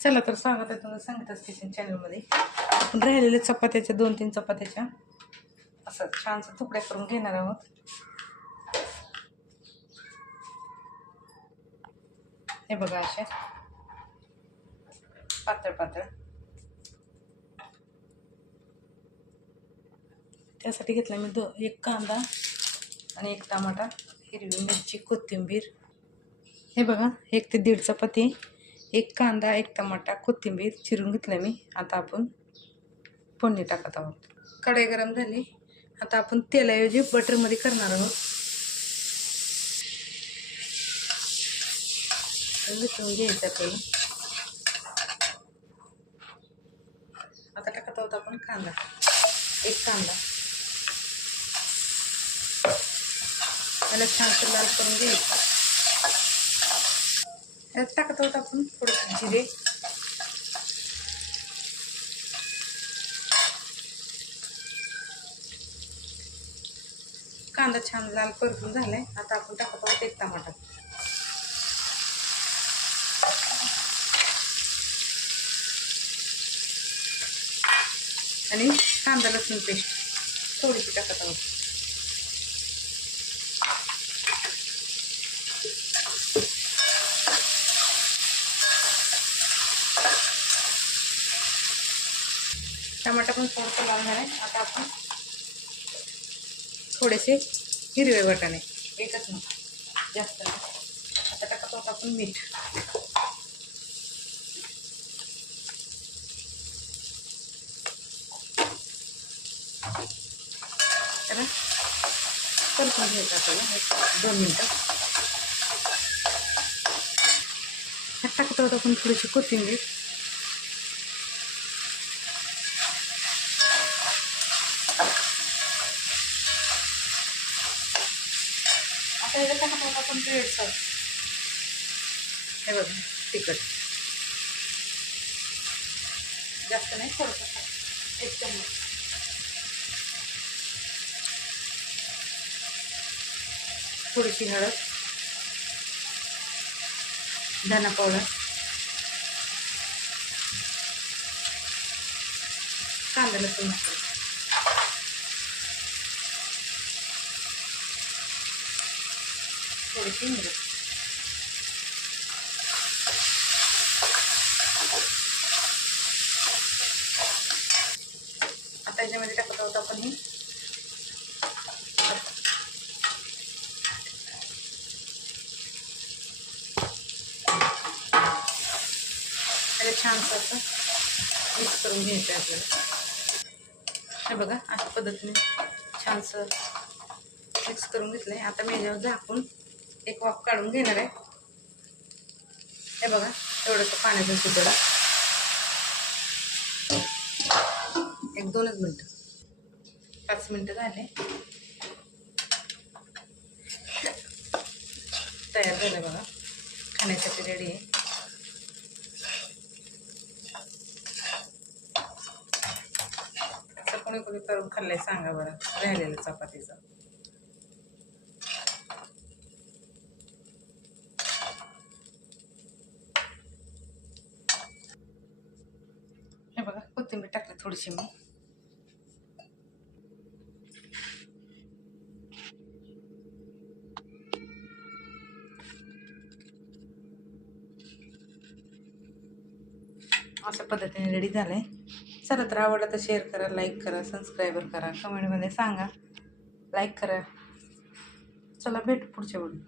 चला तर स्वागत आहे तुम्हाला संगीताच किचन चॅनलमध्ये आपण राहिलेल्या चपात्याच्या दोन तीन चपात्याच्या. असं छानसं तुकड्या करून घेणार आहोत. हे बघा अशा. पातळ पातळ. त्यासाठी घेतला मी दो एक कांदा आणि एक टमाटा हिरवी मिरची कोथिंबीर. हे बघा एक ते दीड चपाती. एक कांदा एक टमाटा कोथिंबीर चिरून घेतलं मी. आता आपण फोडणी टाकत आहोत. कढई गरम झाली. आता आपण तेलाऐवजी बटरमध्ये करणार आहोत. मिसळून घ्यायचं तेल. आता टाकत आहोत आपण कांदा. एक कांदा. त्याला छानसं लाल करून घ्यायचा. यात टाकत आहोत आपण थोडं जिरे. कांदा छान लाल परतून झालाय. आता आपण टाकत आहोत एक टमाटा आणि कांदा लसूण पेस्ट. थोडीशी टाकत आहोत. टमाटा पण थोडंसं लाल आहे. आता आपण थोडेसे हिरवे वाटाणे एकच ना जास्त नाही. आता टाकत आहोत आपण मीठ. तर परतून घ्यायचं आपल्याला. एक दोन मिनटं. ह्यात टाकत आहोत आपण थोडीशी कोथिंबीर. आता याच्यात टाकत पण आपण रेड हे बघा तिखट. जास्त नाही थोडंसं एक चम्मच. थोडीशी हळद. धना पावडर. कांदा लसूण मसाला. थोडीशी मिरची आता याच्यामध्ये टाकत आहोत आपण हे. छानसं असं मिक्स करून घ्यायचं आहे आपल्याला. हे बघा अशा पद्धतीने छानसं मिक्स करून घेतलं आहे आता मी याच्यावर झाकून एक वाफ काढून घेणार आहे. हे बघा तेवढंसं पाण्याचा शितोडा एक दोनच मिनटं. पाच मिनटं झाले. तयार झालं बघा. खाण्यासाठी रेडी आहे. कोणी कोणी करून खाल्लंय सांगा बरं. राहिलेलं चपातीचं हे बघा कोथिंबीर टाकली थोडीशी मी. अशा पद्धतीने रेडी झालंय चला तर आवडलं तर शेअर करा लाईक करा सबस्क्राईबर करा कमेंटमध्ये सांगा. लाईक करा. चला भेटू पुढच्या वेळी.